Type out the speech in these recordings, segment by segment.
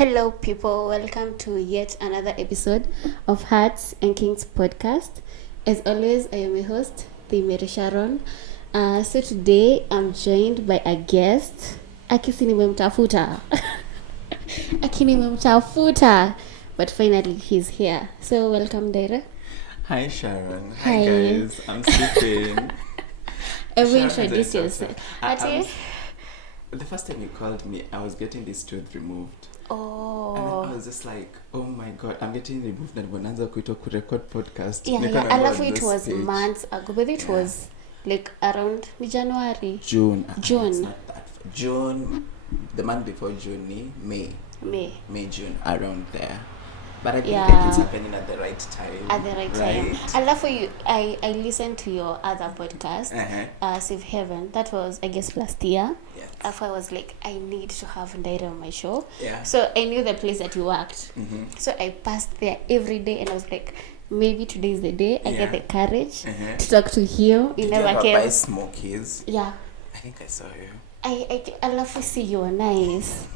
Hello, people. Welcome to yet another episode of Hearts and Kings podcast. As always, I am your host, the Mary Sharon. So today, I'm joined by a guest. Akisi nimemtafuta. But finally, he's here. So welcome, Ndaire. Hi Sharon. Hi. Guys. I'm Stephen. Introduce yourself. The first time you called me, I was getting this tooth removed. Oh. And I was just like, oh my god, I'm getting removed and bonanza kuito kurecord podcast. Yeah. Alafu it was months ago, but it was like around January. June. It's not that June. The month before June, May, June, around there. But I think it's happening at the right time. At the right time. Alafu I listened to your other podcast, Save Heaven. That was, I guess, last year. Yes. After I was like, I need to have Ndaire on my show. Yeah. So I knew the place that you worked. Mm-hmm. So I passed there every day, and I was like, maybe today is the day I get the courage to talk to him. Did you ever buy smokies? Yeah. I think I saw you. I love to see you are nice.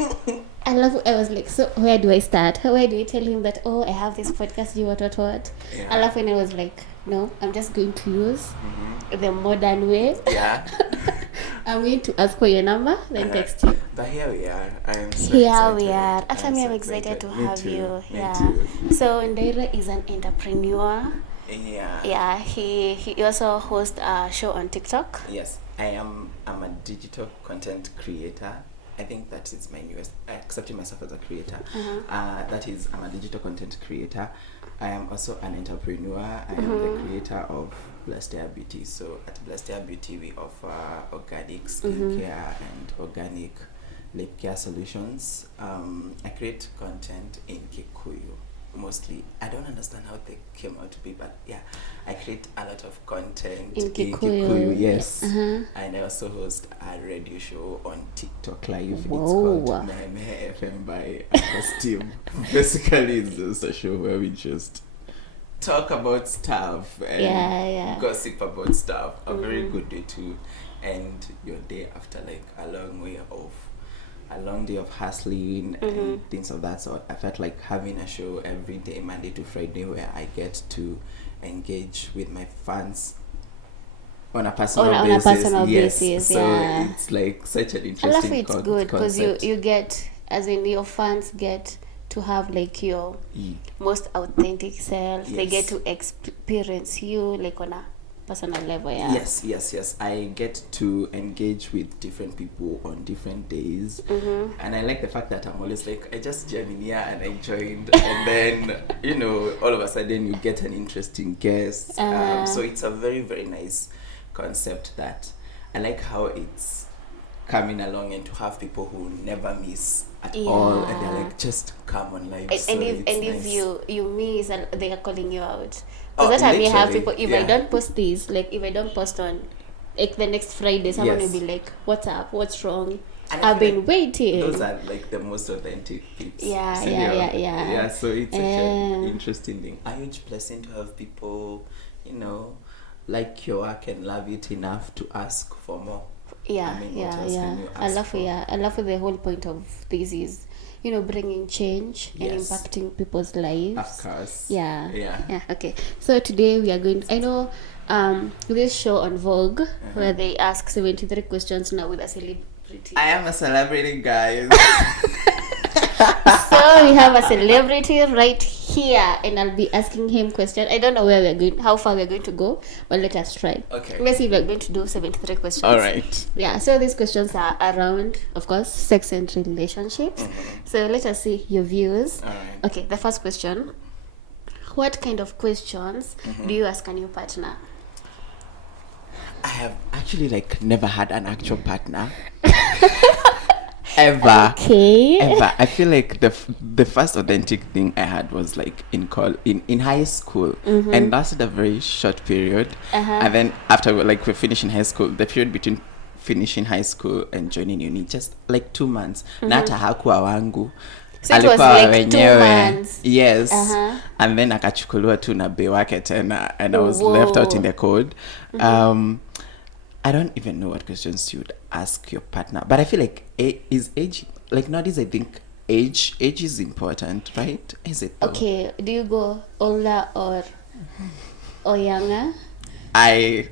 I was like, so where do I start? Where do I tell him that, I have this podcast, you what? Yeah. I love when I was like, no, I'm just going to use the modern way. Yeah. I'm going to ask for your number, then text you. But here we are. I am so Here excited. we are. Actually, I'm excited to have you. Me too. So Ndaire is an entrepreneur. Yeah. Yeah, he also hosts a show on TikTok. Yes, I'm a digital content creator. I think that is my newest, accepting myself as a creator. I'm a digital content creator. I am also an entrepreneur. I am the creator of Blessed Air Beauty. So at Blessed Air Beauty, we offer organic skincare and organic lip care solutions. I create content in Kikuyu. Mostly, I don't understand how they came out to be, but yeah, I create a lot of content in Kikuyu, yes. And I also host a radio show on TikTok Live. Whoa. It's called Mehe FM by Steve. Basically, it's just a show where we just talk about stuff and gossip about stuff. A very good day to end your day after like a long day of hustling and things of that sort. I felt like having a show every day, Monday to Friday, where I get to engage with my fans on a personal basis. So it's like such an interesting concept. I love it's good because you get, as in your fans get to have like your most authentic self. They get to experience you like on a personal level. Yes. I get to engage with different people on different days, and I like the fact that I'm always like, I just joined in here and I joined, and then all of a sudden you get an interesting guest. So it's a very, very nice concept that I like how it's coming along, and to have people who never miss at all, and they're like, just come on live. If you miss, they are calling you out. Because that I may have people, if I don't post this, like if I don't post on like the next Friday, someone will be like, what's up, what's wrong? I've been waiting. Those are like the most authentic tips. Yeah. So it's such an interesting thing. A huge blessing to have people, like your work and love it enough to ask for more. I love the whole point of this is bringing change and impacting people's lives. Of course. Yeah. Okay. So today we are going to, I know this show on Vogue where they ask 73 questions now with a celebrity. I am a celebrity, guys. So we have a celebrity right here, and I'll be asking him questions. I don't know how far we're going to go, but let us try. Okay. Let's see if we're going to do 73 questions. All right. Yeah, so these questions are around, of course, sex and relationships. So let us see your views. All right. Okay, the first question. What kind of questions do you ask a new partner? I have actually never had an actual partner. Ever. I feel like the first authentic thing I had was in high school, and lasted a very short period. And then after we're finishing high school, the period between finishing high school and joining uni, just 2 months. Na hata hakuwa wangu. So it was like 2 months. Yes. And then akachukuliwa tu na be wake tena, and I was left out in the cold. I don't even know what questions you would ask your partner, but I feel like is age, nowadays I think age is important, right? Is it though? Okay, do you go older or younger? I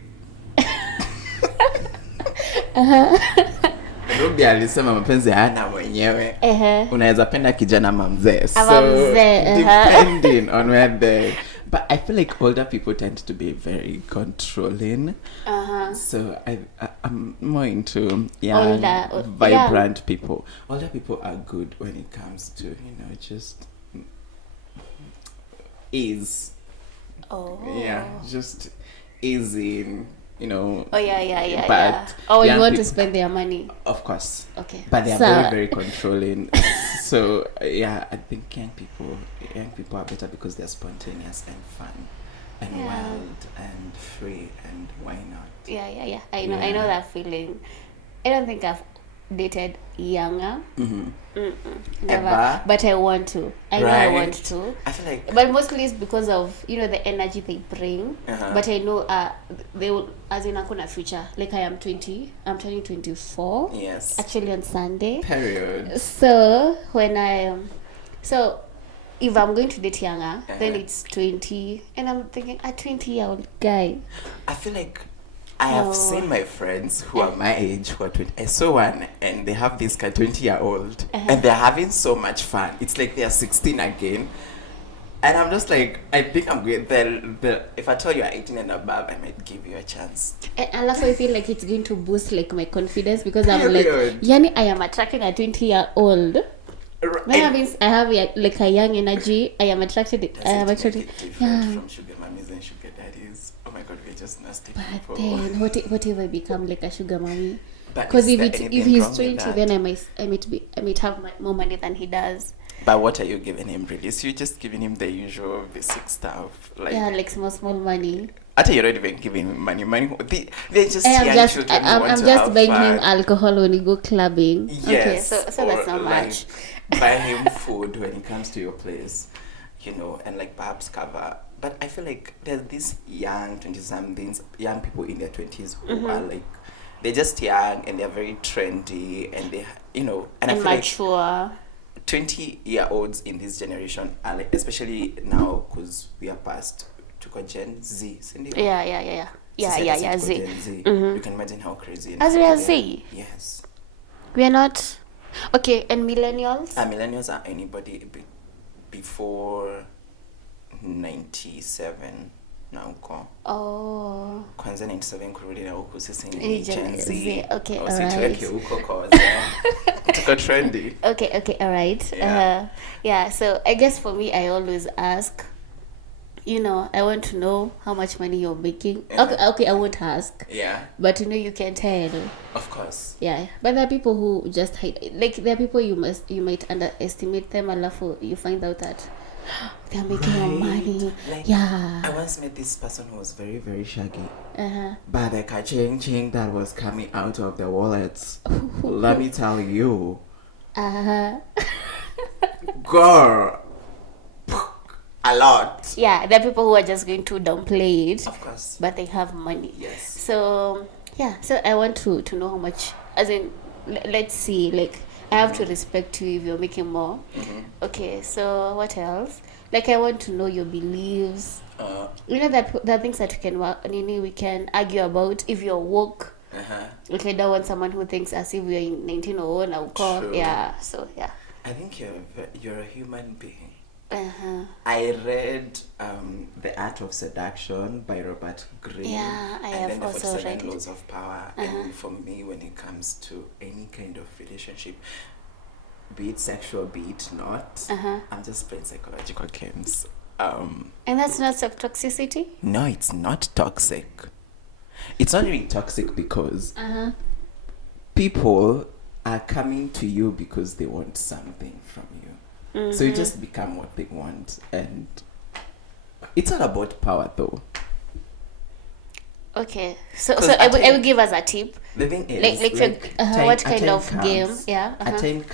Ruby alisema mapenzi hana mwenyewe. Unaweza penda kijana ama mzee. So depending on where they, but I feel like older people tend to be very controlling. So I'm more into young, vibrant people. Older people are good when it comes to, you know, just ease. Yeah, just easy. You know. Oh yeah. But you want to spend their money? Of course. Okay. But they are very, very controlling. So yeah, I think young people are better because they're spontaneous and fun and wild and free, and why not? Yeah. I know that feeling. I don't think I've dated younger. Never. Ever? But I want to. I know I want to. I feel like, but mostly it's because of, you know, the energy they bring. But I know they will, as in akuna future. Like I'm turning 24. Yes. Actually on Sunday. Period. So when so if I'm going to date younger, then it's 20, and I'm thinking a 20-year-old guy. I feel like I have seen my friends who are my age who are 20. I saw one and they have this 20-year-old and they're having so much fun. It's like they are 16 again. And I'm just like, I think I'm good. If I tell you are 18 and above, I might give you a chance. And also I feel like it's going to boost like my confidence, because I'm like, yani I am attracting a 20-year-old. That means I have like a young energy. I am attracted. From sugar mummies and sugar daddies. Oh my God, we're just nasty people. But then, what if I become like a sugar mommy? Because if he's 20, then I might have more money than he does. But what are you giving him, really? So you're just giving him the usual basic stuff, like small money. After you're not even giving him money. They're just young children. I'm just buying him alcohol when we go clubbing. Yes. Okay, so that's not much. Buy him food when he comes to your place, you know, and like perhaps cover. But I feel like there's these young 20-somethings, young people in their 20s who are like, they're just young and they're very trendy and they, you know, and I feel mature. Like 20-year-olds in this generation are like, especially now because we are past to Gen Z. Yeah, Z. Gen Z. You can imagine how crazy. As we are Z? Yes. We are not. Okay, and millennials? Millennials are anybody before 97 now. Oh. Kwanza 97 kurudi na huku sisi ni Gen Z. Okay, alright. Tuko trendy. Okay, alright. Yeah, so I guess for me, I always ask, you know, I want to know how much money you're making. Okay, I won't ask. Yeah. But you know, you can tell. Of course. Yeah, but there are people who just hide. Like there are people you might underestimate them, alafu you find out that they're making money. Like, yeah. I once met this person who was very, very shaggy. But the ka-ching that was coming out of the wallets, let me tell you. Girl. A lot. Yeah, there are people who are just going to downplay it. Of course. But they have money. Yes. So, yeah. So I want to know how much, as in, let's see, like, I have to respect you if you're making more. Okay, so what else? Like, I want to know your beliefs. You know that there are things that we can argue about if you're woke. Like, I don't want someone who thinks as if we're in 1901 now. Yeah, so, yeah. I think you're a human being. I read The Art of Seduction by Robert Greene. Yeah, I have then also read the Laws of Power. And for me, when it comes to any kind of relationship, be it sexual, be it not, I'm just playing psychological games. And that's not toxicity? No, it's not toxic. It's not really toxic because people are coming to you because they want something from you. So you just become what they want, and it's all about power, though. Okay, so I will give us a tip. The thing is, what kind of game? Yeah, a time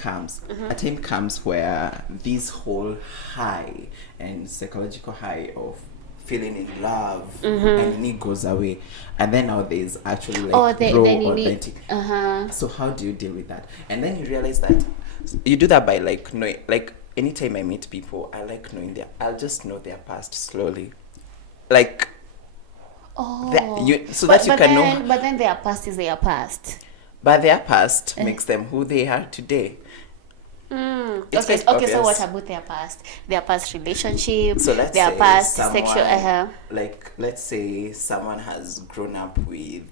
comes where this whole high and psychological high of feeling in love, and then it goes away. And then now there's actually like raw, then you authentic. need, So how do you deal with that? And then you realize that you do that by like knowing, like anytime I meet people, I like knowing I'll just know their past slowly, like. So that you can know. But then their past is their past. But their past makes them who they are today. Okay. So what about their past? Their past relationship. So let's their say past someone, sexual. Like let's say someone has grown up with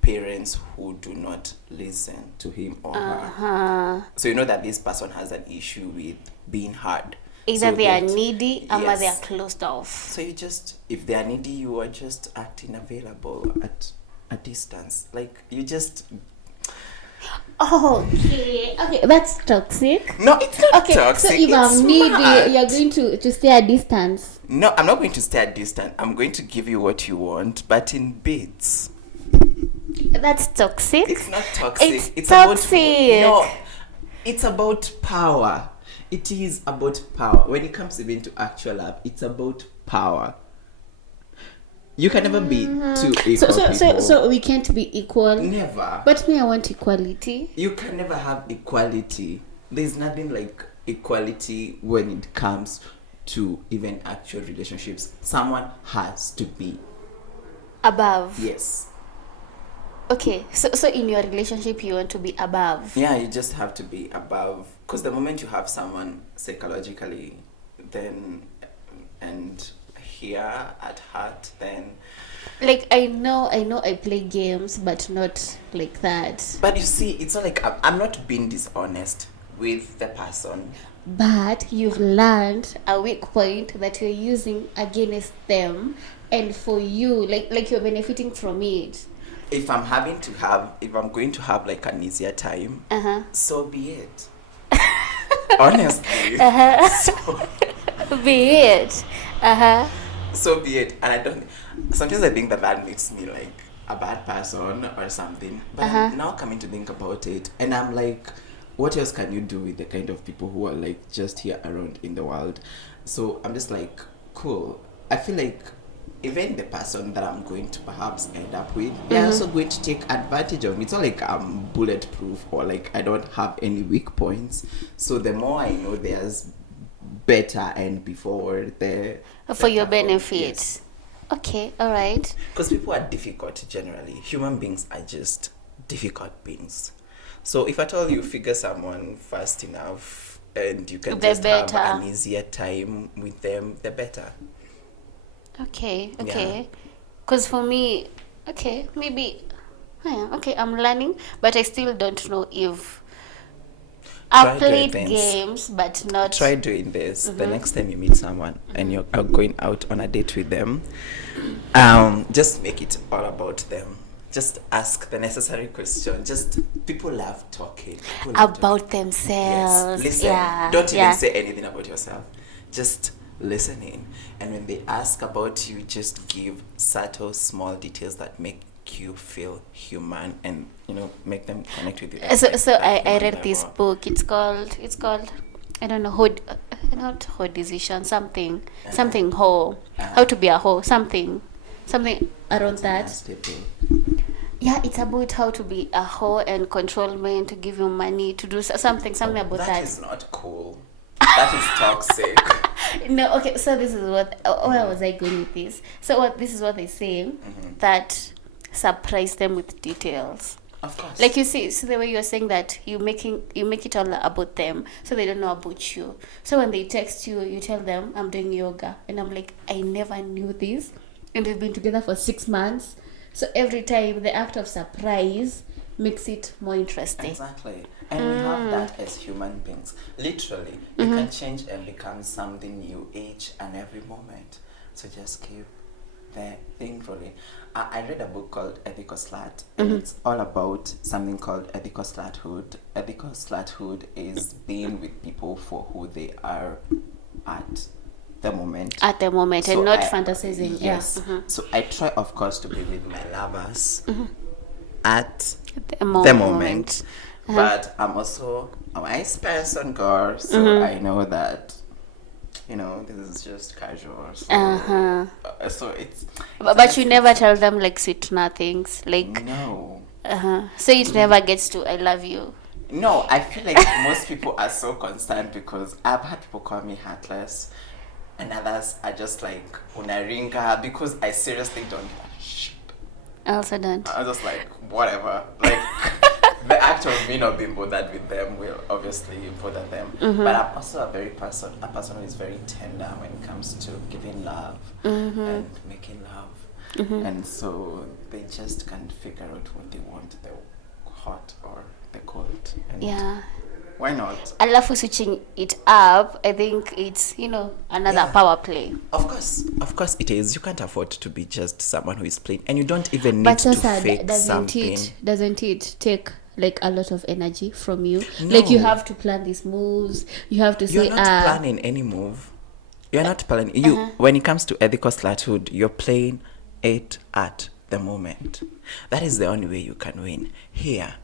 parents who do not listen to him or her. So you know that this person has an issue with being heard. Either they are needy or they are closed off. So you just, if they are needy, you are just acting available at a distance. Like you just. Okay, that's toxic. No, it's not toxic. So if I'm needy, you're going to stay at distance. No, I'm not going to stay at distance. I'm going to give you what you want, but in bits. That's toxic. It's not toxic. It's toxic. It's about power. It is about power. When it comes even to actual love, it's about power. You can never be two equal people. So we can't be equal. Never. But me, I want equality. You can never have equality. There's nothing like equality when it comes to even actual relationships. Someone has to be above. Yes. Okay, so in your relationship, you want to be above. Yeah, you just have to be above. Because the moment you have someone psychologically, then, and here at heart, then. Like, I know I play games, but not like that. But you see, it's not like I'm not being dishonest with the person. But you've learned a weak point that you're using against them, and for you, like you're benefiting from it. If I'm going to have like an easier time, so be it. Honestly. So be it. So be it. And sometimes I think that makes me like a bad person or something. But I'm now coming to think about it, and I'm like, what else can you do with the kind of people who are like just here around in the world? So I'm just like, cool. I feel like even the person that I'm going to perhaps end up with, they're also going to take advantage of me. It's not like I'm bulletproof or like I don't have any weak points. So the more I know there's better and before the for your benefit. Yes. Okay, all right. Because people are difficult generally. Human beings are just difficult beings. So if at all you figure someone fast enough and you can just have an easier time with them, the better. Okay. Because for me, maybe, I'm learning, but I still don't know if I've played games, but not. Try doing this. The next time you meet someone and you're going out on a date with them, just make it all about them. Just ask the necessary question. People love talking. About themselves. Yes. Listen. Yeah. Don't even say anything about yourself. Just listening. And when they ask about you, just give subtle, small details that make you feel human and make them connect with you. So I read this book. It's called I don't know not whole decision something whole how to be a whole something around that. Yeah, it's about how to be a whore and control men, to give you money, to do something about that. That is not cool. That is toxic. No, okay, so this is what, where was I going with this? So this is what they say, that surprise them with details. Of course. Like you see the way you're saying that you make it all about them, so they don't know about you. So when they text you, you tell them, I'm doing yoga. And I'm like, I never knew this. And we've been together for 6 months. So every time the act of surprise makes it more interesting. Exactly. And we have that as human beings. Literally, you can change and become something new each and every moment. So just keep the thing rolling. I read a book called Ethical Slut, and it's all about something called ethical sluthood. Ethical sluthood is being with people for who they are at the moment. At the moment, so and not fantasizing. Yes. Yeah. So I try, of course, to be with my lovers at the moment. But I'm also a wise person, girl, so I know that this is just casual. So, so it's. But you never tell them like sweet nothings, like. No. So it never gets to I love you. No, I feel like most people are so concerned because I've had people call me heartless, and others are just like unaringa because I seriously don't. I also don't. I'm just like whatever. Like the act of me not being bothered with them will obviously bother them. But I'm also a person who is very tender when it comes to giving love and making love. And so they just can't figure out what they want, the hot or the cold. And yeah. Why not? I love switching it up. I think it's, another power play. Of course it is. You can't afford to be just someone who is plain, and you don't even need to fake something. Doesn't it take like a lot of energy from you? No. Like you have to plan these moves. You have to say, you're not planning any move. You're not planning. When it comes to ethical slathood, you're playing it at the moment. That is the only way you can win. Here,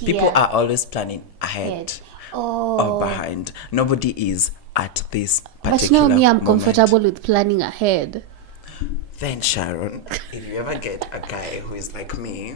people are always planning ahead or behind. Nobody is at this particular moment. But no, me, I'm moment. comfortable with planning ahead. Then Sharon, if you ever get a guy who is like me,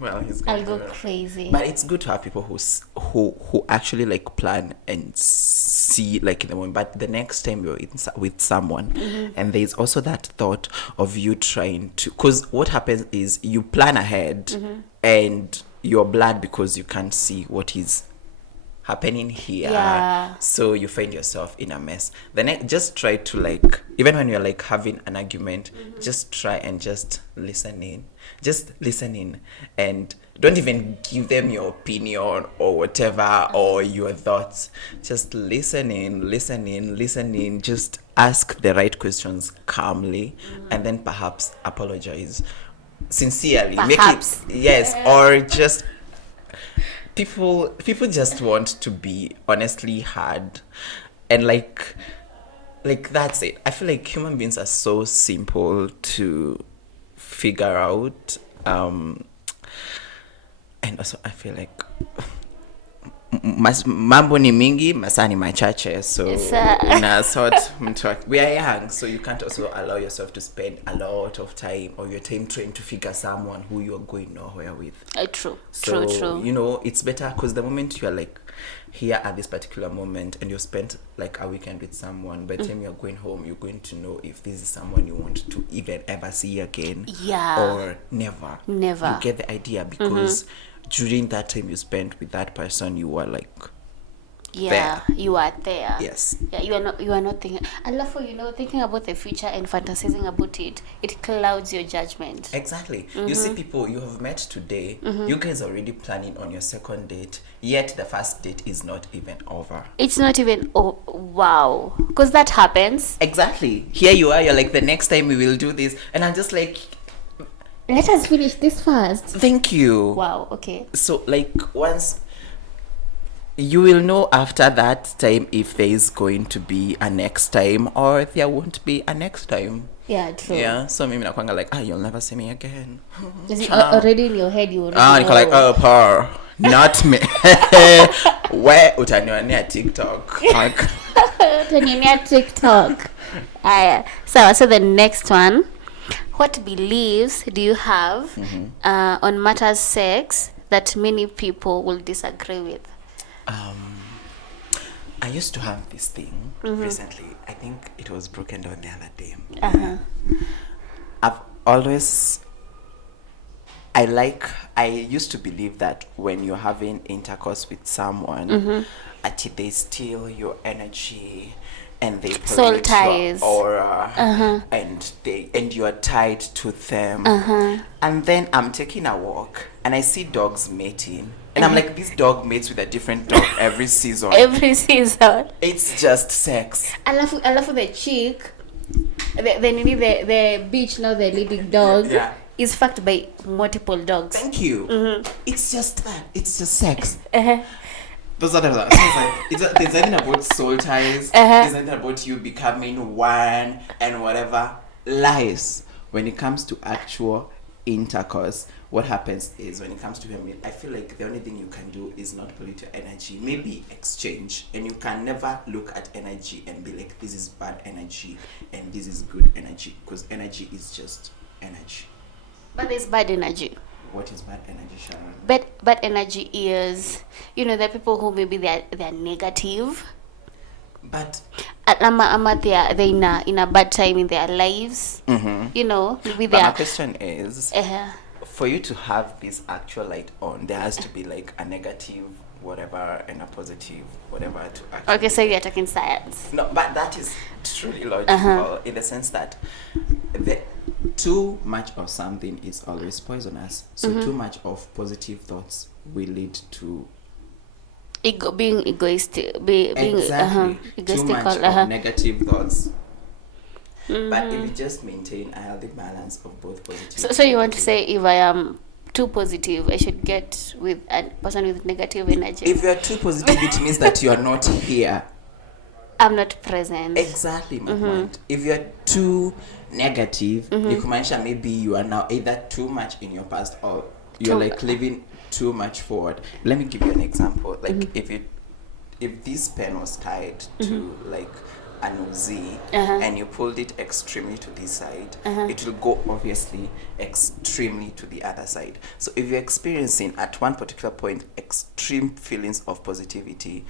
well, I'll go crazy. But it's good to have people who actually like plan and see like in the moment. But the next time you're with someone, and there's also that thought of you trying to, because what happens is you plan ahead and you're blurred because you can't see what is happening here. So you find yourself in a mess. Then just try to like, even when you're like having an argument, just try and just listen in. Just listen in and don't even give them your opinion or whatever or your thoughts. Just listen in. Just ask the right questions calmly and then perhaps apologize sincerely. Perhaps. Make it, yes, or just people just want to be honestly heard, and like that's it. I feel like human beings are so simple to figure out, and also I feel like mambo ni mingi, masani machache. So in a sort, we are young, so you can't also allow yourself to spend a lot of time or your time trying to figure someone who you're going nowhere with. True. It's better because the moment you're like here at this particular moment and you spent like a weekend with someone, by the time you're going home, you're going to know if this is someone you want to even ever see again, or never. You get the idea, because during that time you spent with that person, you were like there. You are there. Yes. You are not thinking. I love for thinking about the future and fantasizing about it. It clouds your judgment. Exactly. You see people you have met today, you guys are already planning on your second date, yet the first date is not even over. It's not even wow, because that happens. Exactly. Here you are, you're like, the next time we will do this, and I'm just like, let us finish this first. Thank you. Wow. Okay. So like once you will know after that time if there is going to be a next time or there won't be a next time. Yeah, true. Yeah, so maybe nakwanga like, you'll never see me again. Is it already in your head? You already know. Like, par, not me. Where utanionia TikTok? Like, utanionia TikTok. So the next one. What beliefs do you have on matters sex that many people will disagree with? I used to have this thing recently. I think it was broken down the other day. I used to believe that when you're having intercourse with someone, they steal your energy and they soul pollute ties, your aura, and you are tied to them. And then I'm taking a walk and I see dogs mating. And I'm like, this dog mates with a different dog every season. It's just sex. I love the chick. The beach, now the leading dog is fucked by multiple dogs. Thank you. It's just that. It's just sex. Those are the ones. There's nothing about soul ties. There's nothing about you becoming one and whatever. Lies when it comes to actual intercourse, what happens is when it comes to family, I feel like the only thing you can do is not pollute your energy, maybe exchange. And you can never look at energy and be like, this is bad energy and this is good energy, because energy is just energy. But there's bad energy. What is bad energy, Sharon? Bad energy is, there are people who maybe they're negative. But they're in a bad time in their lives. Maybe but my question is, for you to have this actual light on, there has to be like a negative whatever and a positive whatever to actually. Okay, so you're talking science. No, but that is truly logical in the sense that too much of something is always poisonous. So too much of positive thoughts will lead to being egoistic, being exactly too much of negative thoughts. Mm-hmm. But if you just maintain a healthy balance of both positive. So you want to say if I am too positive, I should get with a person with negative energy? If you are too positive, it means that you are not here. I'm not present. Exactly my point. If you are too negative, you can mention maybe you are now either too much in your past or you're like living too much forward. Let me give you an example. Like if this pen was tied to like an Uzi and you pulled it extremely to this side, it will go obviously extremely to the other side. So if you're experiencing at one particular point extreme feelings of positivity,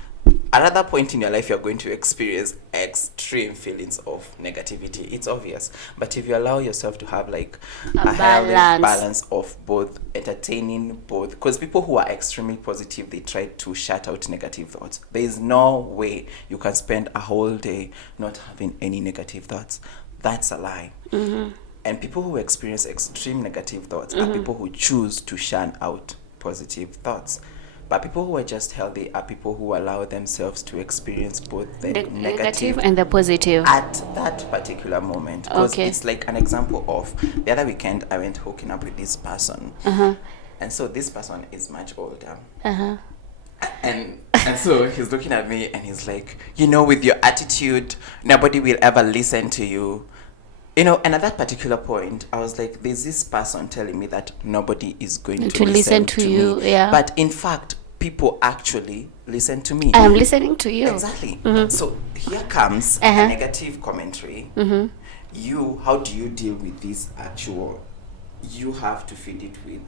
another point in your life you're going to experience extreme feelings of negativity. It's obvious. But if you allow yourself to have like a healthy balance of both, entertaining both, because people who are extremely positive, they try to shut out negative thoughts. There is no way you can spend a whole day not having any negative thoughts. That's a lie. And people who experience extreme negative thoughts are people who choose to shun out positive thoughts. But people who are just healthy are people who allow themselves to experience both the negative and the positive at that particular moment. Because it's like an example of the other weekend I went hooking up with this person. And so this person is much older. And so he's looking at me and he's like, with your attitude, nobody will ever listen to you. And at that particular point, I was like, there's this person telling me that nobody is going to listen to you. Me. Yeah. But in fact, people actually listen to me. I am listening to you. Exactly. So here comes a negative commentary. How do you deal with this actual? You have to feed it with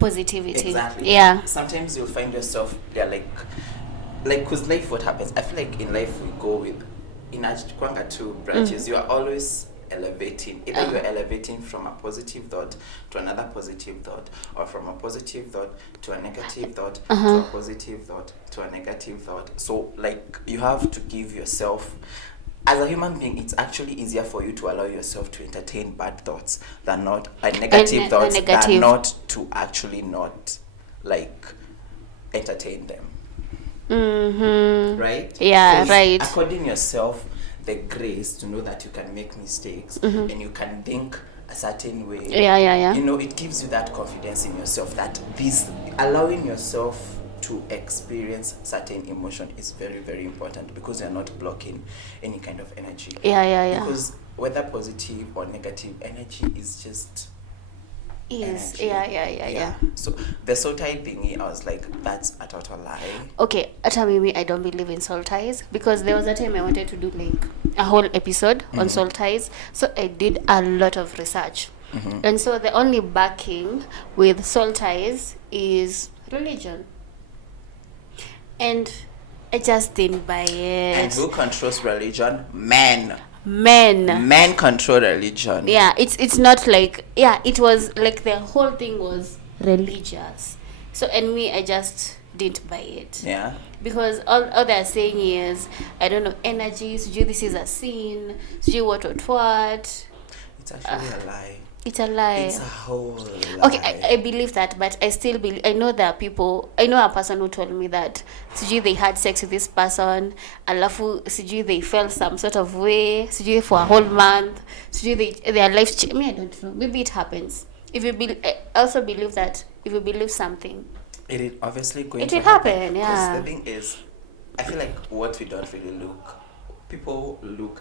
positivity. Exactly. Yeah. Sometimes you'll find yourself, they're like, because life, what happens? I feel like in life we go with, in Kwanga two branches, you are always elevating. Either you're elevating from a positive thought to another positive thought, or from a positive thought to a negative thought to a positive thought to a negative thought. So like you have to give yourself, as a human being, it's actually easier for you to allow yourself to entertain bad thoughts than not negative thoughts than not to actually not like entertain them. Right? Yeah, right. According yourself the grace to know that you can make mistakes and you can think a certain way. Yeah. It gives you that confidence in yourself that this allowing yourself to experience certain emotion is very, very important, because you're not blocking any kind of energy. Yeah. Because whether positive or negative energy is just Yes. energy. Yeah. So the soul tie thingy, I was like, that's a total lie. Okay, Mimi, I don't believe in soul ties, because there was a time I wanted to do like a whole episode on soul ties. So I did a lot of research. And so the only backing with soul ties is religion. And I just didn't buy it. And who controls religion? Men control religion. Yeah, it's not like, it was like the whole thing was religious. So and me, I just didn't buy it. Yeah. Because all they're saying is, I don't know, energies, this is a sin, what. It's actually a lie. It's a lie. It's a whole lie. Okay, I believe that, but I still believe. I know there are people. I know a person who told me that they had sex with this person, alafu they felt some sort of way, for a whole month, their life. I don't know. Maybe it happens. If you I also believe that if you believe something, it is obviously going to will happen. Yeah. Because the thing is, I feel like what we don't really look. People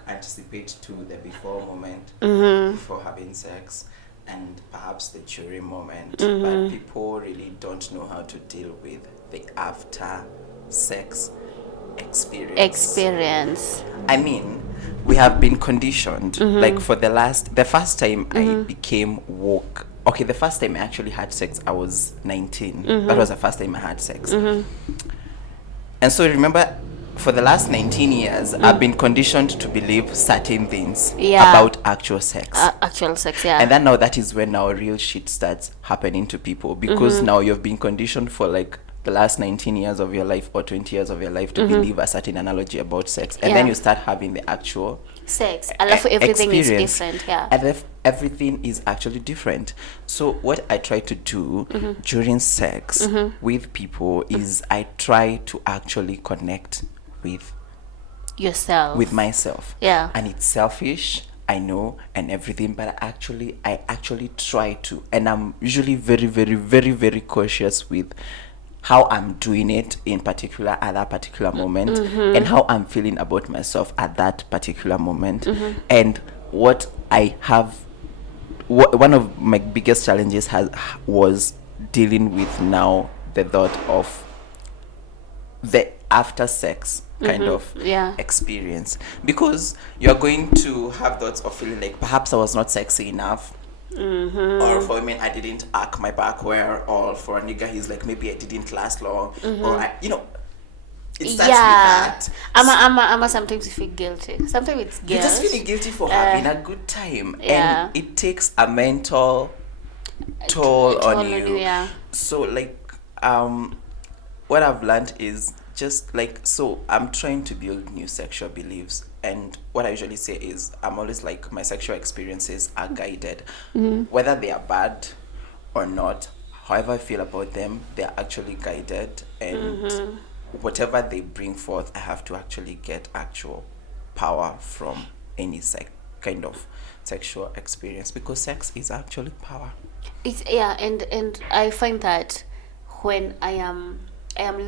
anticipate to the before moment, before having sex, and perhaps the jury moment, but people really don't know how to deal with the after sex experience. I mean, we have been conditioned. Like for the first time I became woke. Okay, the first time I actually had sex, I was 19. That was the first time I had sex. And so remember, for the last 19 years, I've been conditioned to believe certain things about actual sex. And then now that is when now real shit starts happening to people, because now you've been conditioned for like the last 19 years of your life or 20 years of your life to believe a certain analogy about sex. And then you start having the actual sex. Everything is different. Yeah. And everything is actually different. So what I try to do during sex with people is I try to actually connect with yourself, with myself. Yeah. And it's selfish, I know, and everything, but I actually try to, and I'm usually very, very, very, very cautious with how I'm doing it in particular at that particular moment, and how I'm feeling about myself at that particular moment. And what I have, one of my biggest challenges was dealing with now the thought of the after sex kind of experience, because you're going to have thoughts of feeling like perhaps I was not sexy enough, or for women I didn't arc my back well, or for a nigga he's like maybe I didn't last long, or it starts with that. I'm sometimes you feel guilty. Sometimes it's guilt. You're just feeling guilty for having a good time, and it takes a mental toll on you. So like what I've learned is just like, so I'm trying to build new sexual beliefs, and what I usually say is I'm always like, my sexual experiences are guided, whether they are bad or not, however I feel about them, they're actually guided, and whatever they bring forth, I have to actually get actual power from any kind of sexual experience, because sex is actually power. It's and I find that when I am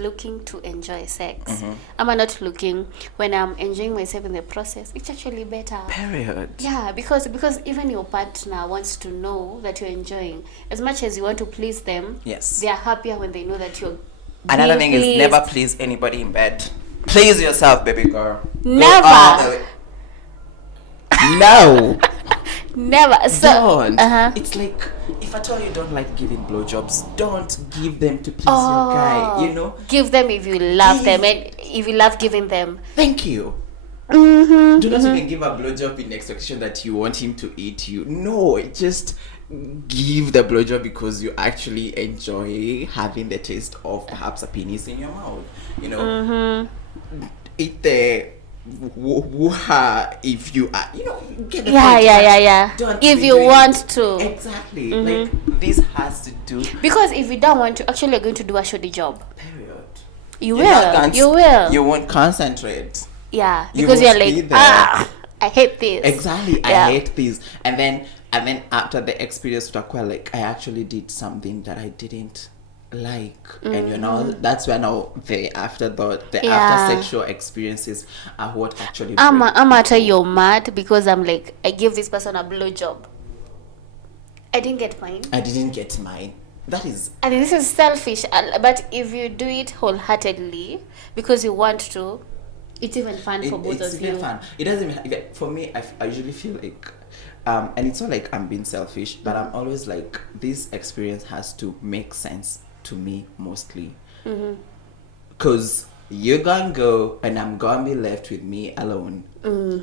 looking to enjoy sex, I'm not looking, when I'm enjoying myself in the process, it's actually better. Period. Yeah, because even your partner wants to know that you're enjoying. As much as you want to please them, yes, they are happier when they know that you're another thing pleased. Is never please anybody in bed. Please yourself, baby girl. Never. No. Never. So don't. It's like, if at all you don't like giving blowjobs, don't give them to please your guy. You know, give them if you love them, and if you love giving them. Thank you. Do not even give a blowjob in expectation that you want him to eat you. No, just give the blowjob because you actually enjoy having the taste of perhaps a penis in your mouth. You know, eat the if you are, get the point. Don't if you want to. Exactly. Like, this has to do, because if you don't want to, actually you're going to do a shoddy job. Period. You will. You won't concentrate. Yeah, because you're like, I hate this. Exactly, I hate this. And then after the experience, like, I actually did something that I didn't like, and that's when now the afterthought, the after sexual experiences are what actually. I'm at you're mad because I'm like, I give this person a blowjob. I didn't get mine. That is. And this is selfish. But if you do it wholeheartedly because you want to, it's even fun for both of you. It's even fun. It doesn't. For me, I usually feel like, and it's not like I'm being selfish, but I'm always like, this experience has to make sense to me mostly, because you're gonna go and I'm gonna be left with me alone.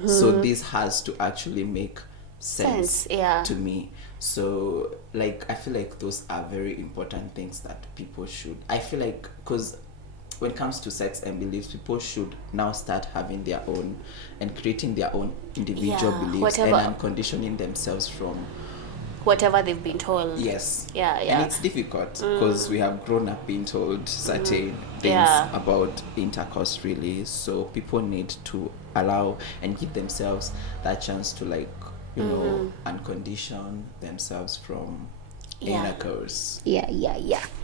So this has to actually make sense to me. So like, I feel like those are very important things that people should, I feel like, because when it comes to sex and beliefs, people should now start having their own and creating their own individual beliefs, and unconditioning themselves from whatever they've been told. Yes. Yeah. And it's difficult because we have grown up being told certain things about intercourse, really. So people need to allow and give themselves that chance to, like, uncondition themselves from intercourse. Yeah.